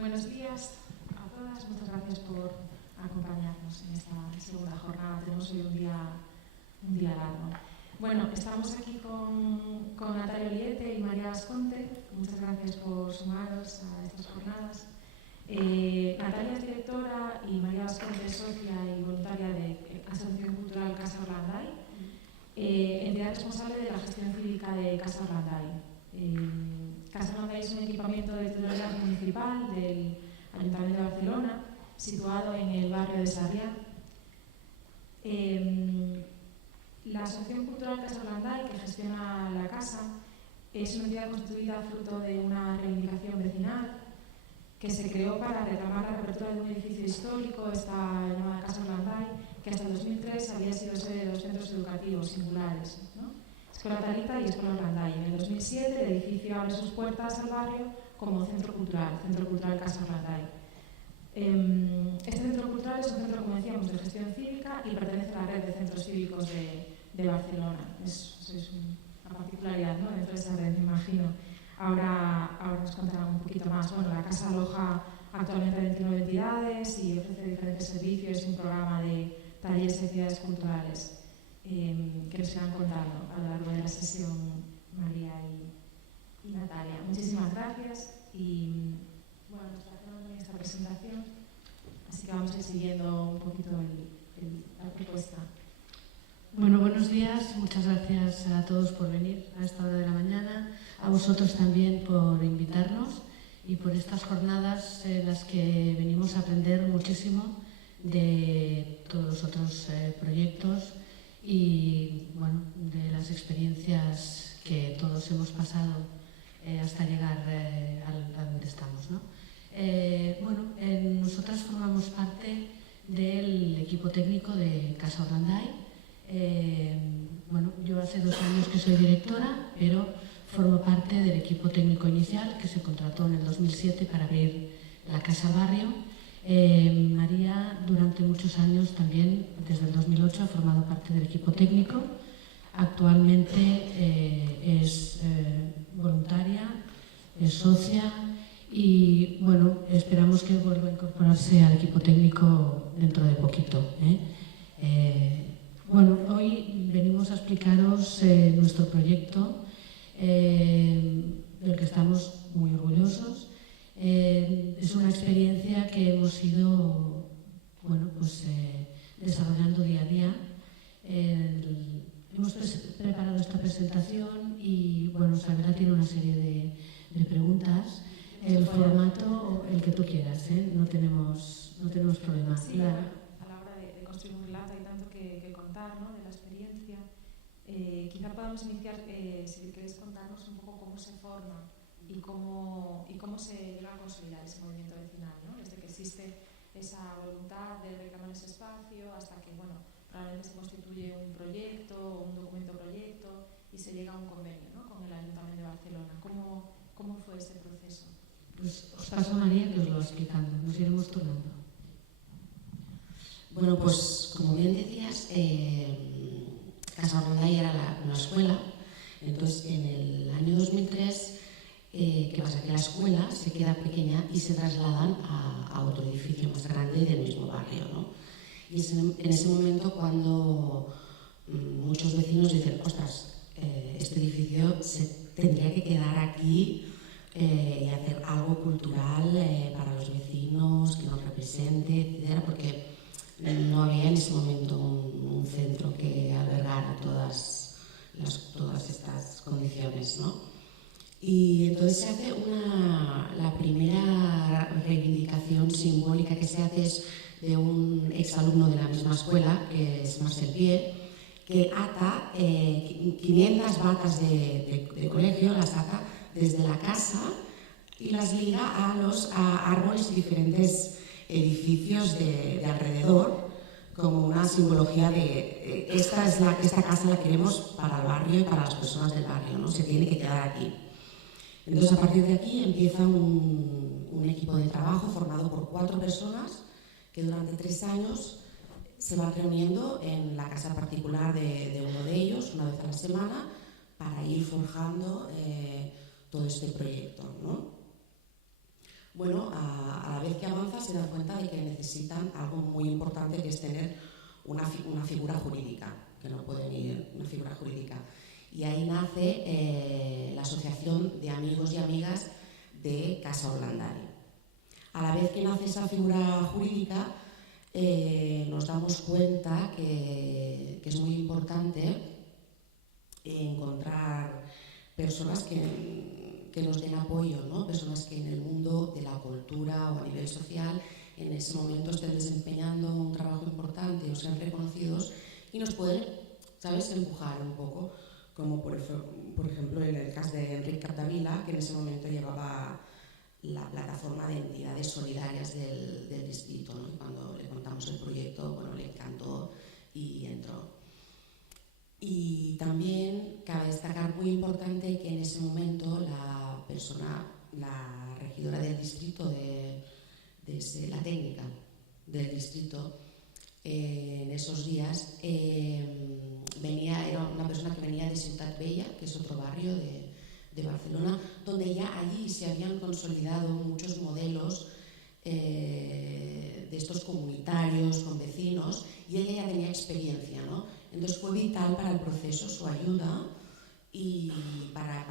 Buenos días a todas, muchas gracias por acompañarnos en esta segunda jornada. Tenemos hoy un día largo. Bueno, estamos aquí con Natalia Oliete y María Vasconte. Muchas gracias por sumaros a estas jornadas. Natalia es directora y María Vasconte es socia y voluntaria de Asociación Cultural Casa Orlanday, entidad responsable de la gestión cívica de Casa Orlanday. Casa Orlanday es un equipamiento de titularidad municipal del Ayuntamiento de Barcelona, situado en el barrio de Sarriá. La Asociación Cultural Casa Orlanday, que gestiona la casa, es una entidad constituida fruto de una reivindicación vecinal que se creó para reclamar la reapertura de un edificio histórico, esta llamada Casa Orlanday, que hasta el 2003 había sido sede de dos centros educativos singulares, ¿no? Escuela Talita y Escuela Orlanday. En el 2007 el edificio abre sus puertas al barrio como Centro Cultural Casa Orlanday. Este centro cultural es un centro, como decíamos, de gestión cívica y pertenece a la red de centros cívicos de Barcelona. Es una particularidad, ¿no?, dentro de esa red, me imagino. Ahora nos contarán un poquito más. Bueno, la casa aloja actualmente 29 entidades y ofrece diferentes servicios y un programa de talleres y actividades culturales que nos irán contando a lo largo de la sesión María y Natalia. Muchísimas gracias y bueno, nos hacemos esta presentación, así que vamos a ir siguiendo un poquito la propuesta. Bueno, buenos días, muchas gracias a todos por venir a esta hora de la mañana, a vosotros también por invitarnos y por estas jornadas en las que venimos a aprender muchísimo de todos los otros proyectos y bueno, de las experiencias que todos hemos pasado hasta llegar a donde estamos, ¿no? Nosotras formamos parte del equipo técnico de Casa Orlanday. Yo hace 2 años que soy directora, pero formo parte del equipo técnico inicial que se contrató en el 2007 para abrir la Casa Barrio. María durante muchos años también, desde el 2008, ha formado parte del equipo técnico. Actualmente es voluntaria, es socia y bueno, esperamos que vuelva a incorporarse al equipo técnico dentro de poquito. Hoy venimos a explicaros nuestro proyecto, del que estamos muy orgullosos. Es una experiencia que hemos ido desarrollando día a día. Hemos preparado esta presentación y Isabela tiene una serie de preguntas. El formato, el que tú quieras, no tenemos problema. Sí, a la hora de construir un relato hay tanto que contar, ¿no?, de la experiencia. Quizá podamos iniciar, si queréis contarnos un poco cómo se forma y cómo se llega a consolidar ese movimiento vecinal, ¿no?, desde que existe esa voluntad de reclamar ese espacio hasta que, probablemente se constituye un proyecto o un documento proyecto y se llega a un convenio, ¿no?, con el Ayuntamiento de Barcelona. ¿Cómo fue ese proceso? Pues os paso a María que os lo va explicando, nos iremos turnando. Bueno, pues como bien decías, Casa Orlanday era una escuela. Entonces, en el año 2003, ¿qué pasa? Que la escuela se queda pequeña y se trasladan a otro edificio más grande del mismo barrio, ¿no? Y es en ese momento cuando muchos vecinos dicen, ostras, este edificio se tendría que quedar aquí y hacer algo cultural para los vecinos, que nos represente, etcétera, porque no había en ese momento un centro que albergara todas estas condiciones, ¿no? Y entonces se hace la primera reivindicación simbólica que se hace es de un exalumno de la misma escuela, que es Marcel Pier, que ata 500 batas de colegio, las ata desde la casa y las liga a árboles y diferentes edificios de alrededor, como una simbología de esta casa la queremos para el barrio y para las personas del barrio, ¿no? Se tiene que quedar aquí. Entonces, a partir de aquí empieza un equipo de trabajo formado por 4 personas que durante 3 años se van reuniendo en la casa particular de uno de ellos, una vez a la semana, para ir forjando todo este proyecto, ¿no? bueno, a la vez que avanza se dan cuenta de que necesitan algo muy importante, que es tener una figura jurídica, que no pueden ir una figura jurídica. Y ahí nace la Asociación de Amigos y Amigas de Casa Orlandari. A la vez que nace esa figura jurídica, nos damos cuenta que es muy importante encontrar personas que nos den apoyo, ¿no? Personas que en el mundo de la cultura o a nivel social en ese momento estén desempeñando un trabajo importante o sean reconocidos y nos pueden, ¿sabes?, empujar un poco, como por ejemplo en el caso de Enric Capdevila, que en ese momento llevaba la plataforma de entidades solidarias del distrito, ¿no? Y cuando le contamos el proyecto, bueno, le encantó y entró. Y también cabe destacar, muy importante, que en ese momento la regidora del distrito, la técnica del distrito, en esos días era una persona que venía de Ciutat Vella, que es otro barrio de Barcelona, donde ya allí se habían consolidado muchos modelos de estos comunitarios con vecinos, y ella ya tenía experiencia, ¿no? Entonces fue vital para el proceso su ayuda, y para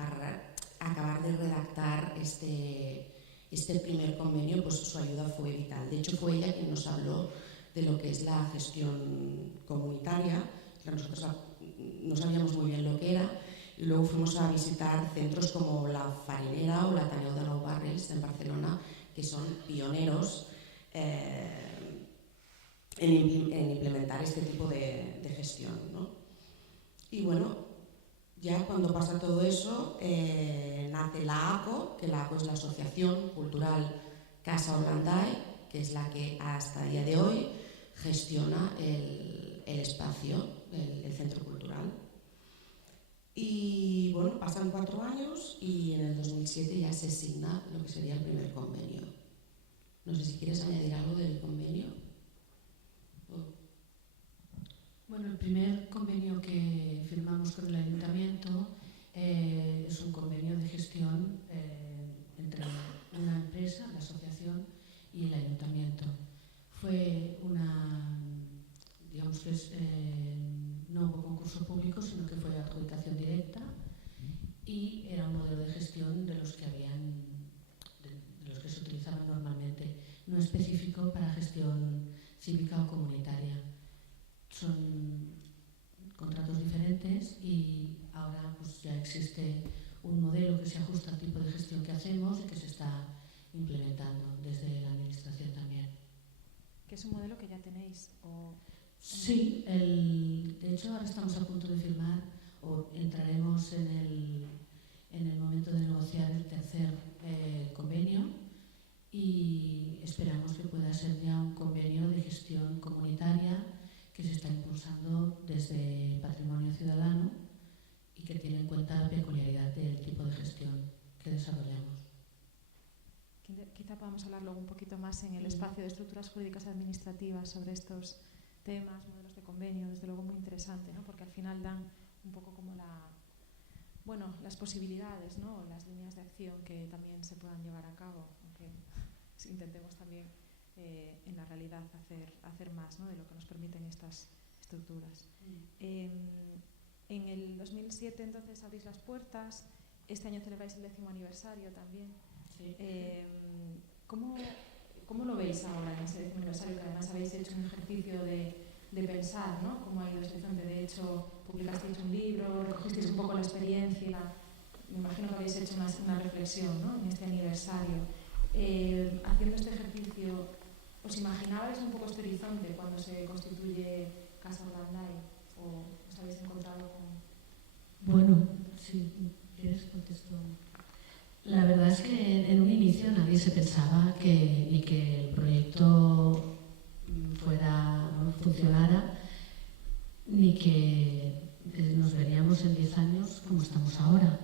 acabar de redactar este primer convenio, pues su ayuda fue vital. De hecho, fue ella quien nos habló de lo que es la gestión comunitaria, que nosotros no sabíamos muy bien lo que era, y luego fuimos a visitar centros como la Farinera o la Ateneu de Nou Barris en Barcelona, que son pioneros en implementar este tipo de gestión, ¿no? Y bueno, ya cuando pasa todo eso, nace la ACO, que la ACO es la Asociación Cultural Casa Orlandai, que es la que hasta el día de hoy gestiona el espacio, el centro cultural. Y bueno, pasan 4 años y en el 2007 ya se signa lo que sería el primer convenio. No sé si quieres añadir algo del convenio. Bueno, el primer convenio que firmamos con el Ayuntamiento es un convenio de gestión entre una empresa, la asociación, y el Ayuntamiento. Fue digamos que no hubo concurso público, sino que fue adjudicación directa, y era un modelo de gestión de los que se utilizaban normalmente, no específico para gestión cívica o comunitaria. Son contratos diferentes y ahora pues ya existe un modelo que se ajusta al tipo de gestión que hacemos y que se está implementando desde la Administración también. ¿Que es un modelo que ya tenéis? Sí, de hecho ahora estamos a punto de firmar, o entraremos en el momento de negociar el tercer convenio, y esperamos que pueda ser ya un convenio de gestión comunitaria que se está impulsando desde Patrimonio Ciudadano y que tiene en cuenta la peculiaridad del tipo de gestión que desarrollamos. Quizá podamos hablar luego un poquito más en el espacio de estructuras jurídicas administrativas sobre estos temas, modelos de convenio, desde luego muy interesante, ¿no? Porque al final dan un poco como las posibilidades, ¿no? Las líneas de acción que también se puedan llevar a cabo, aunque intentemos también en la realidad hacer más, ¿no?, de lo que nos permiten estas estructuras. En el 2007 entonces abrís las puertas, este año celebráis el 10º aniversario también. Sí. ¿Cómo lo veis ahora en ese 10º aniversario, que además habéis hecho un ejercicio de pensar, ¿no?, cómo ha ido este horizonte? De hecho, publicasteis un libro, recogisteis un poco la experiencia, me imagino que habéis hecho una reflexión, ¿no?, en este aniversario. Haciendo este ejercicio, ¿os imaginabais un poco este horizonte cuando se constituye Casa Orlandai, o os habéis encontrado con...? Bueno, si quieres contesto. La verdad es que en un inicio nadie se pensaba ni que el proyecto funcionara, ni que nos veríamos en 10 años como estamos ahora.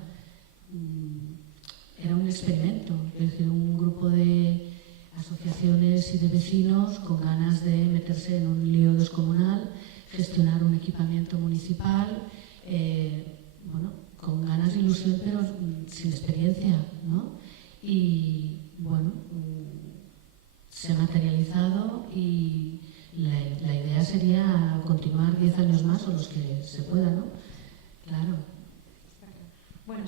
Era un experimento, es decir, un grupo de asociaciones y de vecinos con ganas de meterse en un lío descomunal, gestionar un equipamiento municipal, con ganas de ilusión pero sin experiencia, ¿no? Y bueno, se ha materializado y la idea sería continuar 10 años más o los que se puedan, ¿no? Claro. Bueno,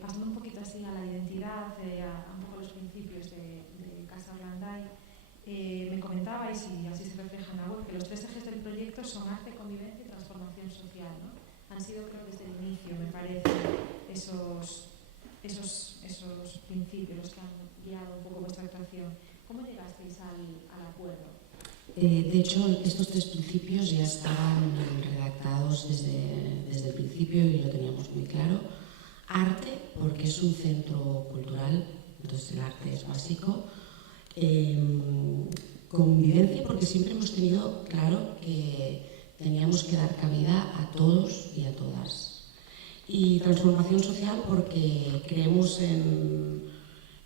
pasando un poquito así a la identidad, a un poco los principios de Casa Orlanday, me comentabais, y así se refleja en la web, que los 3 ejes del proyecto son arte, convivencia y transformación social, ¿no? Han sido, creo que desde el inicio, me parece, esos principios los que han guiado un poco vuestra actuación. ¿Cómo llegasteis al acuerdo? De hecho, estos 3 principios ya estaban redactados desde el principio y lo teníamos muy claro. Arte, porque es un centro cultural, entonces el arte es básico. Convivencia, porque siempre hemos tenido claro que teníamos que dar cabida a todos y a todas. Y transformación social, porque creemos en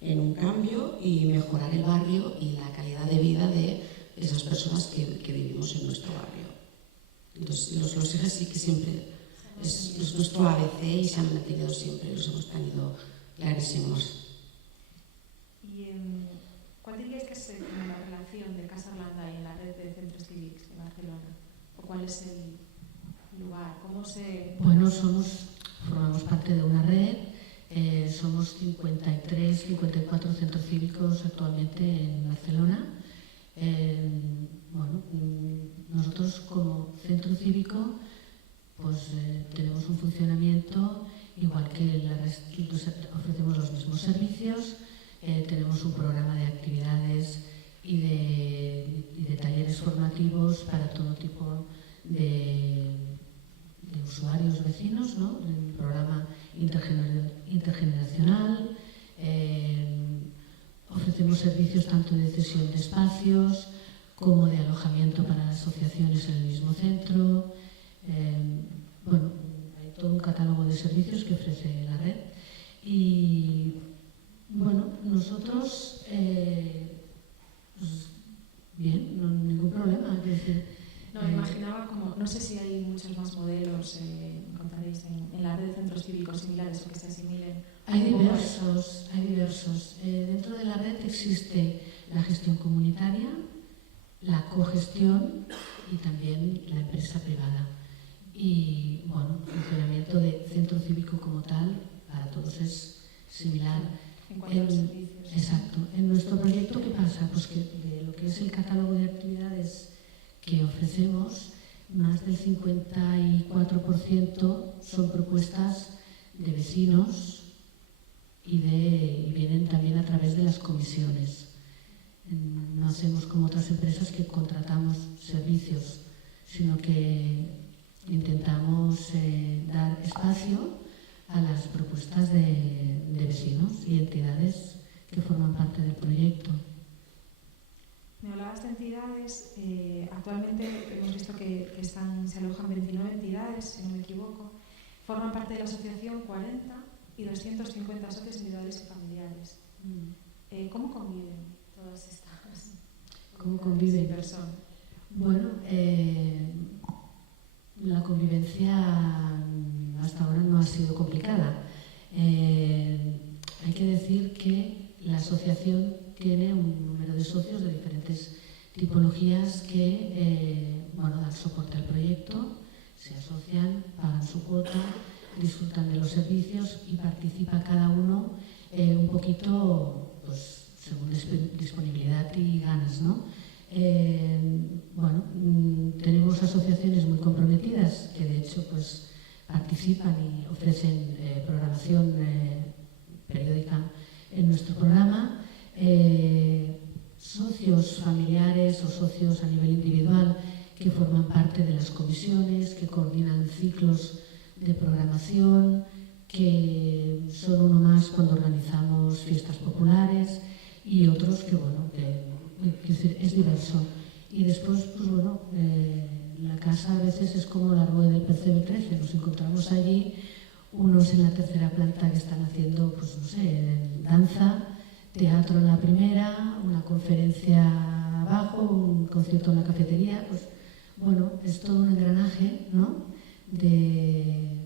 un cambio y mejorar el barrio y la calidad de vida de esas personas que vivimos en nuestro barrio. Entonces, los ejes sí que siempre es nuestro ABC y se han mantenido siempre, los hemos tenido clarísimos. ¿Y cuál diríais que es la relación de Casa Orlanday en la red de centros cívicos de Barcelona? ¿O cuál es el lugar? ¿Cómo se...? Bueno, formamos parte de una red, somos 53, 54 centros cívicos actualmente en Barcelona. Bueno, nosotros como centro cívico pues tenemos un funcionamiento igual que ofrecemos los mismos servicios, tenemos un programa de actividades y de talleres formativos para todo tipo de usuarios vecinos, ¿no? Un programa intergeneracional, ofrecemos servicios tanto de cesión de espacios como de alojamiento para asociaciones en el mismo centro. Bueno, hay todo un catálogo de servicios que ofrece la red y bueno, nosotros pues, bien, ningún problema, es decir, no, me imaginaba como, no sé si hay muchos más modelos, encontraréis en la red de centros cívicos similares o que se asimilen. Hay diversos. Dentro de la red existe la gestión comunitaria, la cogestión y también la empresa privada. Y bueno, el funcionamiento de centro cívico como tal para todos es similar. En cuanto a los servicios. Exacto. En nuestro proyecto, ¿qué pasa? Pues que de lo que es el catálogo de actividades que ofrecemos, más del 54% son propuestas de vecinos y vienen también a través de las comisiones. No hacemos como otras empresas que contratamos servicios, sino que intentamos dar espacio a las propuestas de vecinos y entidades que forman parte del proyecto. Me hablabas de entidades, actualmente hemos visto que se alojan 29 entidades, si no me equivoco, forman parte de la asociación 40 y 250 socios individuales y familiares. ¿Cómo conviven todas estas? ¿Cómo conviven? Personas? Bueno, la convivencia hasta ahora no ha sido complicada. Hay que decir que la asociación tiene un número de socios de diferentes tipologías que dan soporte al proyecto, se asocian, pagan su cuota, disfrutan de los servicios y participa cada uno un poquito pues, según disponibilidad y ganas, ¿no? Tenemos asociaciones muy comprometidas que de hecho pues, participan y ofrecen programación periódica en nuestro programa. Socios familiares o socios a nivel individual que forman parte de las comisiones, que coordinan ciclos de programación, que son uno más cuando organizamos fiestas populares y otros que, es diverso. Y después, la casa a veces es como la rueda del PCB 13, nos encontramos allí, unos en la tercera planta que están haciendo, danza, teatro en la primera, una conferencia abajo, un concierto en la cafetería, es todo un engranaje, ¿no? de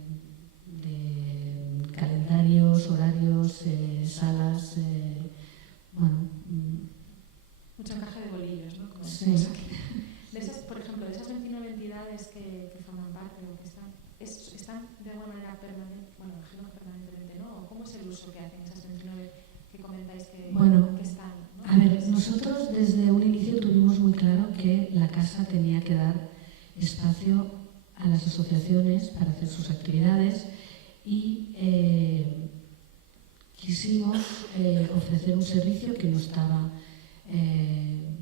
calendarios, horarios, salas, parte o que están de alguna manera permanente, bueno, imagino que permanentemente, ¿no? ¿Cómo es el uso que hacen esas 29 que comentáis que están? ¿No? A ver, nosotros desde un inicio tuvimos muy claro que la casa tenía que dar espacio a las asociaciones para hacer sus actividades y quisimos ofrecer un servicio que no estaba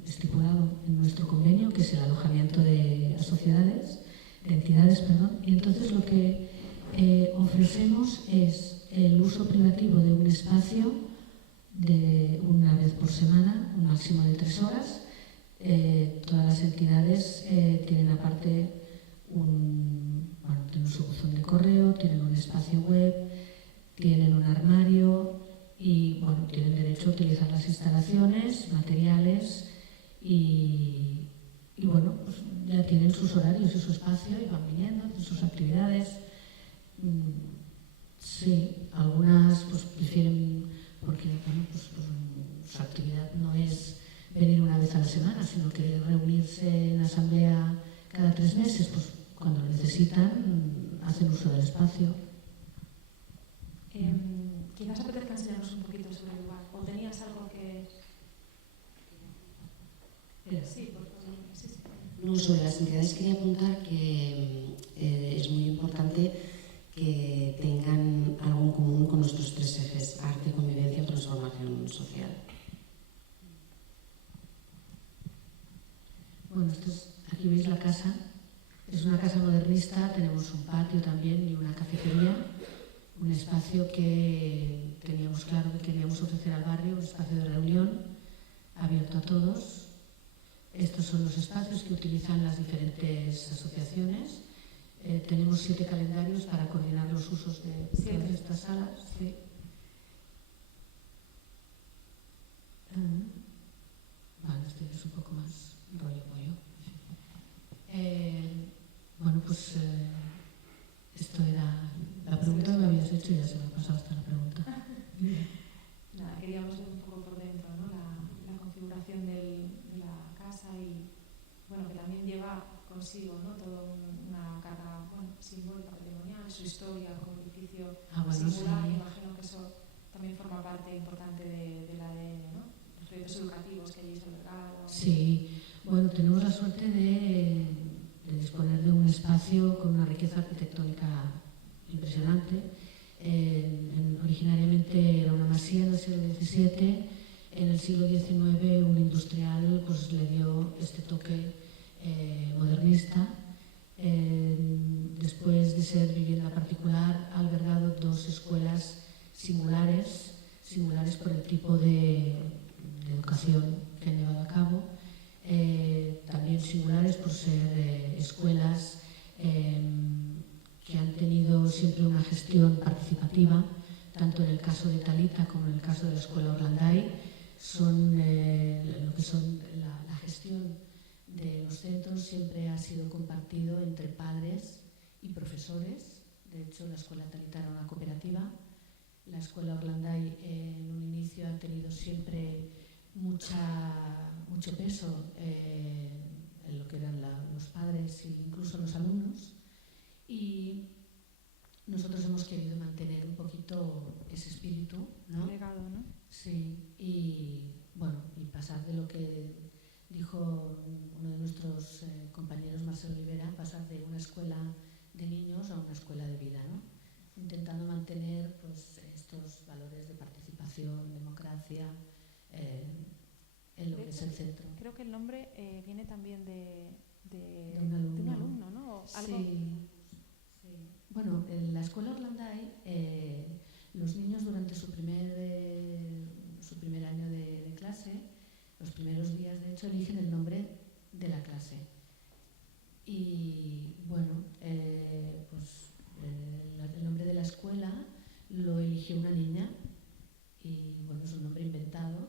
estipulado en nuestro convenio, que es el alojamiento de entidades, perdón. Y entonces lo que ofrecemos es el uso privativo de un espacio de una vez por semana, un máximo de 3 horas. Todas las entidades tienen aparte tienen su buzón de correo, tienen un espacio web, tienen un armario y tienen derecho a utilizar las instalaciones, materiales y pues ya tienen sus horarios y su espacio y van viniendo, hacen sus actividades. Sí, algunas pues prefieren porque su actividad no es venir una vez a la semana, sino que reunirse en asamblea cada 3 meses, pues cuando lo necesitan hacen uso del espacio. Quizás apetezca enseñarnos un poquito sobre el lugar. ¿O tenías algo que...? Sí, por favor. Sí. No, sobre las entidades quería apuntar que es muy importante que tengan algo en común con nuestros 3 ejes: arte, convivencia y transformación social. Bueno, aquí veis la casa. Es una casa modernista, tenemos un patio también y una cafetería, un espacio que teníamos claro que queríamos ofrecer al barrio, un espacio de reunión abierto a todos. Estos son los espacios que utilizan las diferentes asociaciones. Tenemos 7 calendarios para coordinar los usos de todas estas salas. Sí. Vale, esto es un poco más rollo pollo. Esto era la pregunta que me habías hecho y ya se me ha pasado hasta la pregunta. Nada, queríamos ver un poco por dentro, ¿no? La configuración de la casa y que también lleva consigo, ¿no? Toda una carga simbólica, patrimonial, su historia como edificio singular. Sí. Imagino que eso también forma parte importante del ADN, ¿no? Los proyectos educativos que allí se albergaron. Sí, tenemos la suerte de disponer de un espacio con una riqueza arquitectónica impresionante. Originariamente era una masía del siglo XVII. En el siglo XIX un industrial le dio este toque modernista. Después de ser vivienda particular, ha albergado 2 escuelas singulares por el tipo de educación que han llevado a cabo. También singulares por ser escuelas que han tenido siempre una gestión participativa, tanto en el caso de Talita como en el caso de la Escuela Orlanday. Son lo que son la gestión de los centros siempre ha sido compartido entre padres y profesores. De hecho, la Escuela Talita era una cooperativa. La Escuela Orlanday en un inicio ha tenido siempre mucho peso en lo que eran los padres e incluso los alumnos, y nosotros hemos querido mantener un poquito ese espíritu, ¿no? Legado, ¿no? Sí, y pasar de lo que dijo uno de nuestros compañeros, Marcelo Olivera, pasar de una escuela de niños a una escuela de vida, ¿no? Intentando mantener estos valores de participación, democracia, en lo que es el centro. Creo que el nombre viene también de un alumno, ¿no? ¿Algo? Sí. Bueno, en la Escuela Orlanday, los niños durante su primer año de clase, los primeros días de hecho, eligen el nombre de la clase. Y el nombre de la escuela lo eligió una niña y es un nombre inventado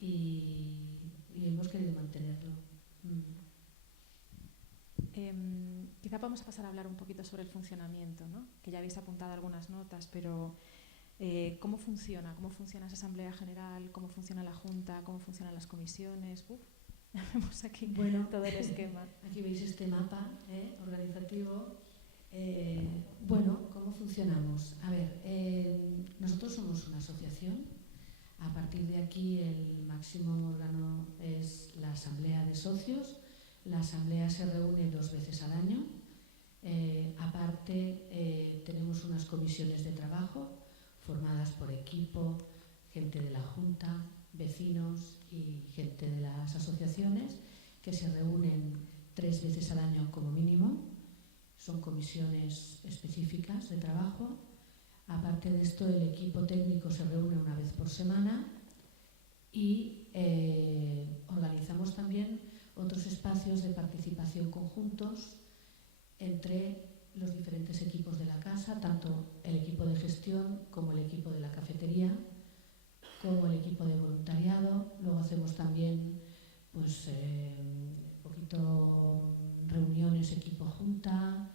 y hemos querido mantenerlo. Quizá vamos a pasar a hablar un poquito sobre el funcionamiento, ¿no? Que ya habéis apuntado algunas notas, pero ¿cómo funciona? ¿Cómo funciona esa asamblea general? ¿Cómo funciona la junta? ¿Cómo funcionan las comisiones? Vemos aquí Bueno, todo el esquema. Aquí veis este mapa organizativo. Bueno, ¿cómo funcionamos? A ver, nosotros somos una asociación. A partir de aquí el máximo órgano es la asamblea de socios. La asamblea se reúne 2 veces al año. Aparte tenemos unas comisiones de trabajo formadas por equipo, gente de la Junta, vecinos y gente de las asociaciones que se reúnen 3 veces al año como mínimo. Son comisiones específicas de trabajo. Aparte de esto, el equipo técnico se reúne 1 vez por semana y organizamos también otros espacios de participación conjuntos entre los diferentes equipos de la casa, tanto el equipo de gestión como el equipo de la cafetería, como el equipo de voluntariado. Luego hacemos también pues, un poquito reuniones equipo junta,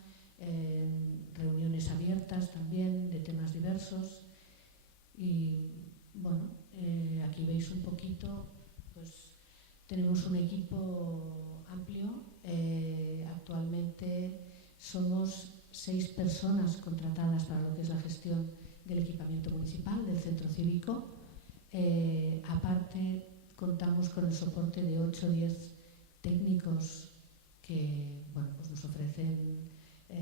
reuniones abiertas también de temas diversos. Y bueno, aquí veis un poquito, pues tenemos un equipo amplio. Actualmente somos 6 personas contratadas para lo que es la gestión del equipamiento municipal, del centro cívico. Aparte, contamos con el soporte de 8 o 10 técnicos que bueno, pues nos ofrecen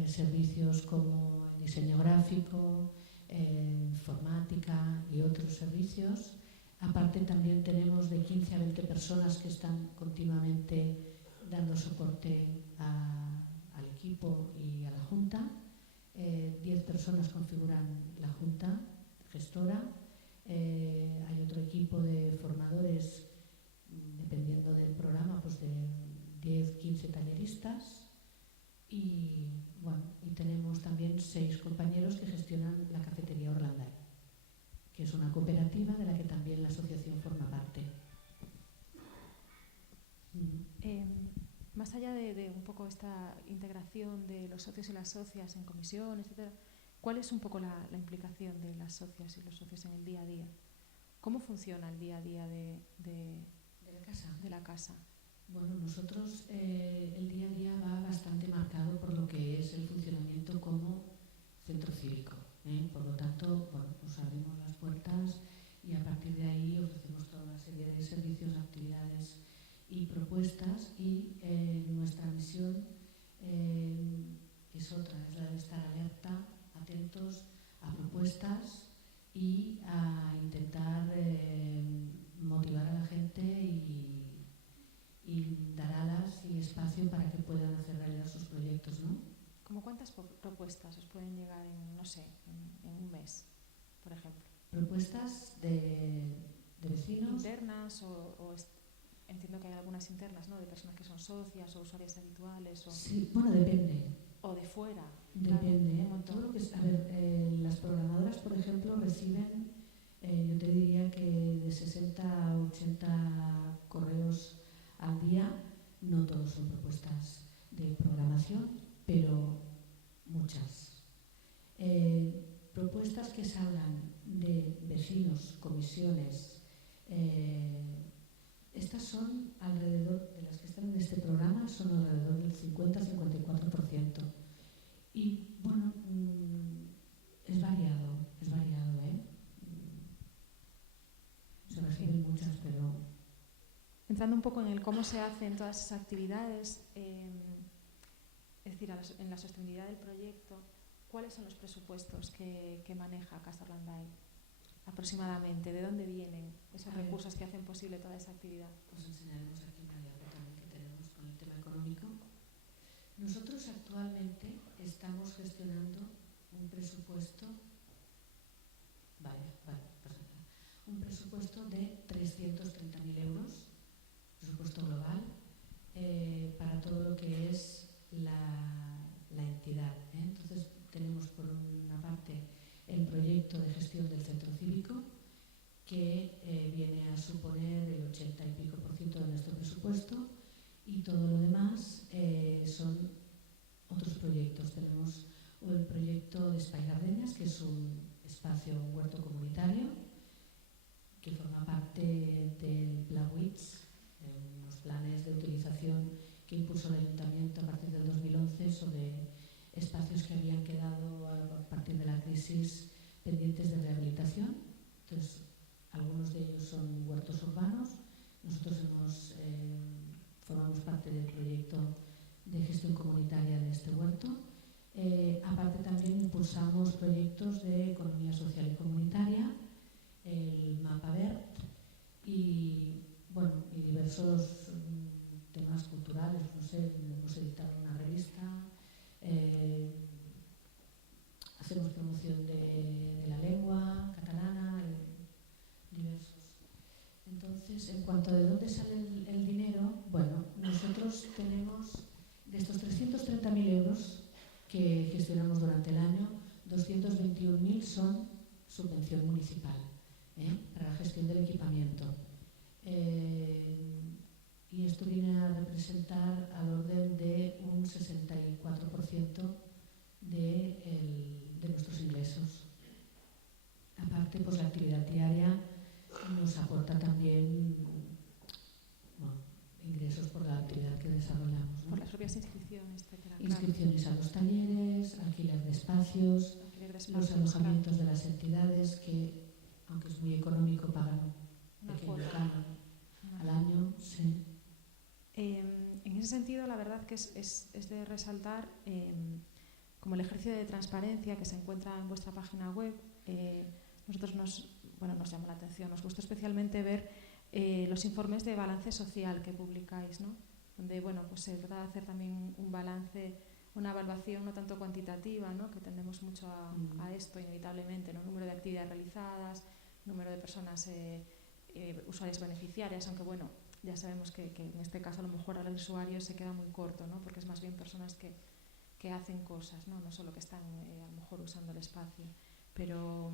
servicios como el diseño gráfico, informática y otros servicios. Aparte, también tenemos de 15 a 20 personas que están continuamente dando soporte al equipo y a la Junta. 10 personas configuran la Junta gestora. Hay otro equipo de formadores, dependiendo del programa, pues de 10, 15 talleristas. Y bueno, y tenemos también 6 compañeros que gestionan la cafetería Orlanday, que es una cooperativa de la que también la asociación forma parte. Más allá de un poco esta integración de los socios y las socias en comisión, etcétera, ¿cuál es un poco la implicación de las socias y los socios en el día a día? ¿Cómo funciona el día a día de la casa? Bueno, nosotros el día a día va bastante marcado por lo que es el funcionamiento como centro cívico. Por lo tanto, bueno, nos abrimos las puertas y a partir de ahí ofrecemos toda una serie de servicios, actividades y propuestas, y nuestra misión es otra, es la de estar alerta, atentos a propuestas y a intentar motivar a la gente y dar alas y espacio para que puedan hacer realidad sus proyectos, ¿no? ¿Cómo cuántas propuestas os pueden llegar en, no sé, en un mes, por ejemplo? Propuestas de vecinos. Internas entiendo que hay algunas internas, ¿no? De personas que son socias o usuarias habituales. Sí, bueno, depende. O de fuera. Depende. Claro, todo lo que es, a ver, las programadoras, por ejemplo, reciben, yo te diría que de 60 a 80 correos al día. No todos son propuestas de programación, pero muchas. Propuestas que salgan de vecinos, comisiones. Estas son alrededor, de las que están en este programa, son alrededor del 50-54%. Y bueno, es variado, Se reciben muchas, pero... Entrando un poco en el cómo se hacen todas esas actividades, es decir, en la sostenibilidad del proyecto, ¿cuáles son los presupuestos que maneja Casa Orlanday aproximadamente? ¿De dónde vienen esos recursos que hacen posible toda esa actividad? Os enseñaremos aquí una diapo también que tenemos con el tema económico. Nosotros actualmente estamos gestionando un presupuesto, un presupuesto de 330.000 euros, presupuesto global, para todo lo que es la entidad. Entonces tenemos por una parte el proyecto de gestión del centro cívico, que viene a suponer el 80 y pico % de nuestro presupuesto, y todo lo demás son otros proyectos. Tenemos el proyecto de Espai Gardeñas, que es un espacio, un huerto comunitario, que forma parte del Blauwitz, unos planes de utilización que impuso el Ayuntamiento a partir del 2011 sobre espacios que habían quedado a partir de la crisis pendientes de rehabilitación. Entonces, algunos de ellos son huertos urbanos. Nosotros formamos parte del proyecto de gestión comunitaria de este huerto. Aparte también impulsamos proyectos de economía social y comunitaria, el Mapa Verd y diversos temas culturales. No sé, hemos editado una revista, hacemos promoción de la lengua catalana, diversos. Entonces, en cuanto a de dónde sale el dinero, bueno, nosotros tenemos de estos 330.000 euros que gestionamos durante el año, 221.000 son subvención municipal para la gestión del equipamiento. Y esto viene a representar al orden de un 64% de nuestros ingresos. Aparte, pues la actividad diaria nos aporta también ingresos por la actividad que desarrollamos, ¿no? Por las propias inscripciones, etcétera. Inscripciones a los talleres, alquiler de espacios, los alojamientos de las entidades que, aunque es muy económico, pagan un pequeño canon al año. Sí. En ese sentido, la verdad que es de resaltar como el ejercicio de transparencia que se encuentra en vuestra página web. Nosotros nos llamó la atención, nos gustó especialmente ver los informes de balance social que publicáis, ¿no? Donde pues se trata de hacer también un balance, una evaluación no tanto cuantitativa, ¿no? Que tendemos mucho a esto inevitablemente, ¿no? Número de actividades realizadas, número de personas usuarias beneficiarias, aunque ya sabemos que en este caso a lo mejor al usuario se queda muy corto, ¿no? Porque es más bien personas que hacen cosas, ¿no? No solo que están a lo mejor usando el espacio. Pero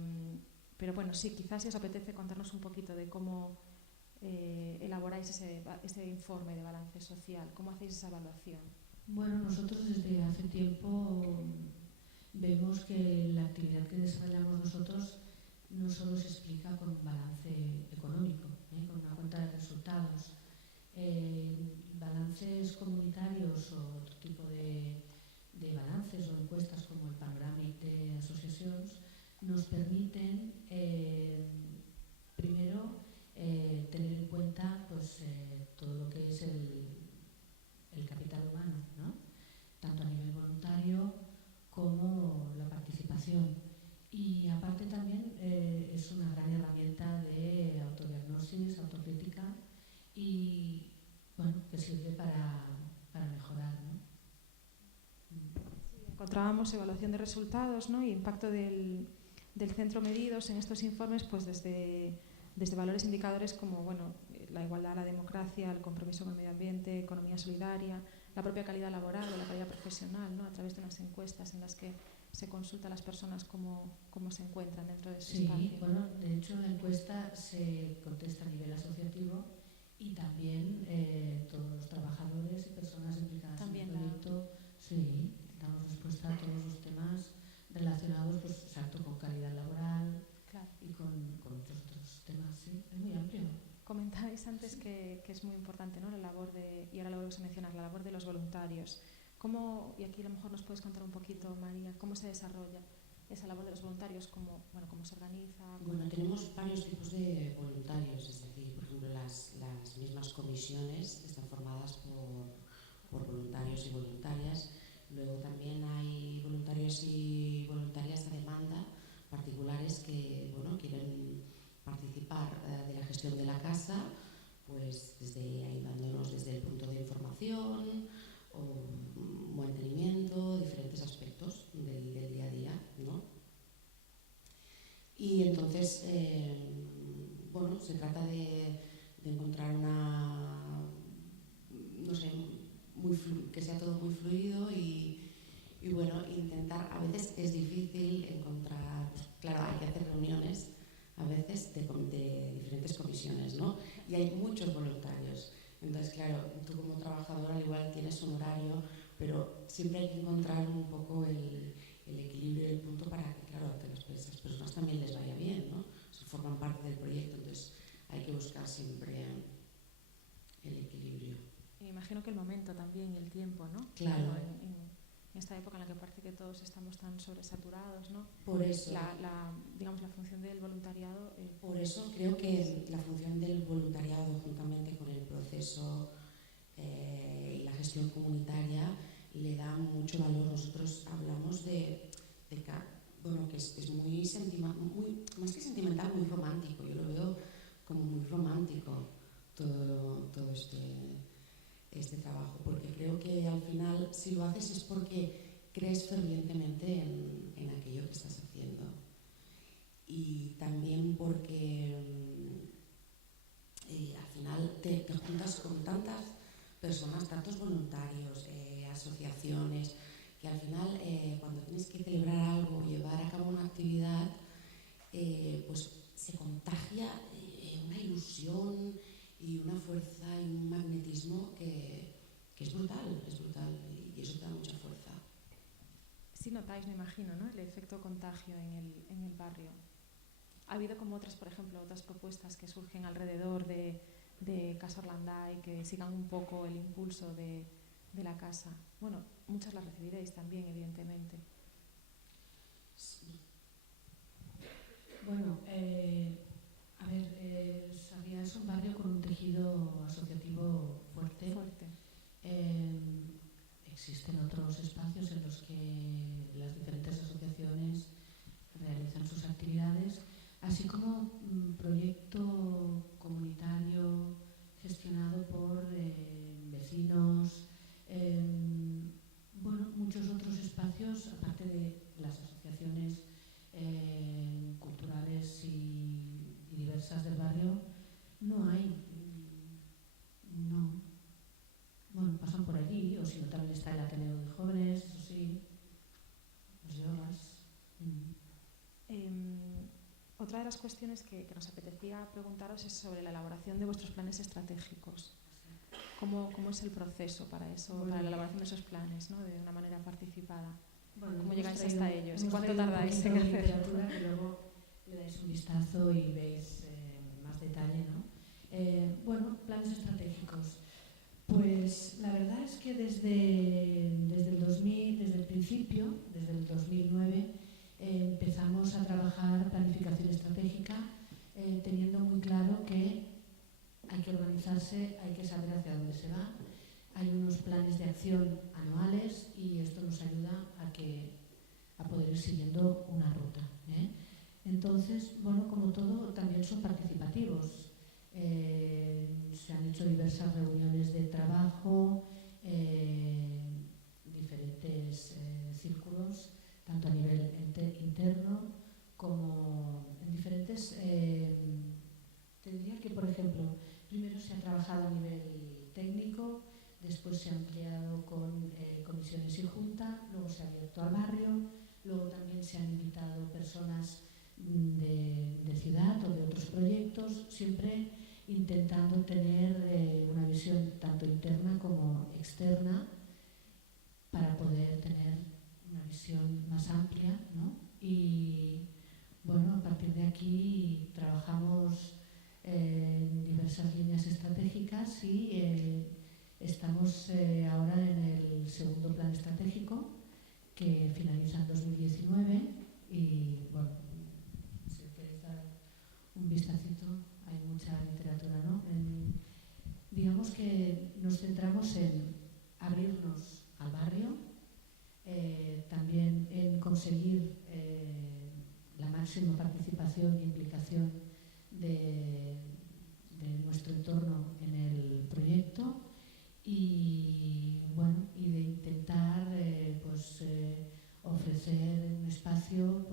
bueno, sí, quizás si os apetece contarnos un poquito de cómo elaboráis este informe de balance social, cómo hacéis esa evaluación. Bueno, nosotros desde hace tiempo vemos que la actividad que desarrollamos nosotros no solo se explica con un balance económico, con una cuenta de resultados. Balances comunitarios o otro tipo de balances o encuestas como el Panoramic de Associations nos permiten primero tener en cuenta todo lo que es el capital humano, ¿no? Tanto a nivel voluntario como la participación. Y aparte también es una gran herramienta de autodiagnosis, autocrítica y que sirve para mejorar, ¿no? Encontrábamos evaluación de resultados, ¿no? Y impacto del centro medidos en estos informes, pues desde valores indicadores como la igualdad, la democracia, el compromiso con el medio ambiente, economía solidaria, la propia calidad laboral o la calidad profesional, ¿no? A través de unas encuestas en las que se consulta a las personas cómo se encuentran dentro de su espacio. Sí, de hecho en la encuesta se contesta a nivel asociativo y también todos los trabajadores y personas implicadas también en el proyecto, sí, damos respuesta a todos los temas relacionados con calidad laboral, claro, y con muchos otros temas, sí, es muy amplio. Comentabais antes que es muy importante, ¿no? La labor y ahora lo vamos a mencionar, la labor de los voluntarios. Y aquí a lo mejor nos puedes contar un poquito, María, cómo se desarrolla esa labor de los voluntarios, cómo se organiza. Bueno, tenemos varios tipos de voluntarios, es decir, por ejemplo, las mismas comisiones están formadas por voluntarios y voluntarias. Luego también hay voluntarios y voluntarias a demanda particulares que quieren participar de la gestión de la casa, pues ayudándonos desde el punto de información o mantenimiento, diferentes aspectos del día a día, ¿no? Y entonces, se trata de encontrar que sea todo muy fluido y intentar, a veces es difícil encontrar, claro, hay que hacer reuniones a veces de diferentes comisiones, ¿no? Y hay muchos voluntarios. Entonces, claro, tú como trabajador al igual tienes un horario, pero siempre hay que encontrar un poco el equilibrio y el punto para que, claro, que esas personas también les vaya bien, ¿no? Forman parte del proyecto, entonces hay que buscar siempre el equilibrio. imagino que el momento también y el tiempo, ¿no? Claro. En esta época en la que parece que todos estamos tan sobresaturados, ¿no? Por eso. Digamos, la función del voluntariado. Por eso creo que la función del voluntariado, juntamente con el proceso y la gestión comunitaria, le da mucho valor. Nosotros hablamos de que es muy más que sentimental, muy romántico. Yo lo veo como muy romántico todo este trabajo, porque creo que al final, si lo haces es porque crees fervientemente en aquello que estás haciendo, y también porque al final te juntas con tantas personas, tantos voluntarios, asociaciones, que al final cuando tienes que celebrar algo, llevar a cabo una actividad, pues se contagia una ilusión y una fuerza y un magnetismo que es brutal, y eso te da mucha fuerza. Sí notáis, me imagino, ¿no? El efecto contagio en el barrio. Ha habido como otras, por ejemplo, otras propuestas que surgen alrededor de Casa Orlanday, que sigan un poco el impulso de la casa. Bueno, muchas las recibiréis también, evidentemente. Sí. Bueno, a ver, Sarriá es un barrio con un tejido asociativo fuerte. Existen otros espacios en los que las diferentes asociaciones realizan sus actividades, así como un proyecto comunitario gestionado por vecinos, muchos otros espacios, aparte de las asociaciones culturales y diversas del barrio, no hay. No. Bueno, pasan por allí, o si no, también está el Ateneo de Jóvenes, eso sí, los yogas. Otra de las cuestiones que nos apetecía preguntaros es sobre la elaboración de vuestros planes estratégicos. ¿Cómo es el proceso para eso, para la elaboración de esos planes, ¿no? De una manera participada? ¿Cómo llegáis hasta ellos? ¿Y cuánto tardáis en hacerlo? Literatura, que luego le dais un vistazo y veis más detalle, ¿no? Planes estratégicos. Pues la verdad es que desde el 2000, desde el principio, desde el 2009, empezamos a trabajar planificación estratégica, teniendo muy claro que hay que organizarse, hay que saber hacia dónde se va. Hay unos planes de acción anuales y esto nos ayuda a poder ir siguiendo una ruta. Entonces, como todo, también son participativos. Se han hecho diversas reuniones de trabajo, diferentes círculos, tanto a nivel interno como en diferentes... te diría que, por ejemplo, primero se ha trabajado a nivel técnico, después se ha ampliado con comisiones y junta, luego se ha abierto al barrio, luego también se han invitado personas de ciudad o de otros proyectos, siempre intentando tener una visión tanto interna como externa para poder tener una visión más amplia, ¿no? Y a partir de aquí trabajamos en diversas líneas estratégicas y estamos ahora en el segundo plan estratégico que finaliza en 2019 y si queréis dar un vistacito, hay mucha literatura, ¿no? Digamos que nos centramos en abrirnos al barrio, también en conseguir la máxima participación e implicación de nuestro entorno en el proyecto y de intentar ofrecer un espacio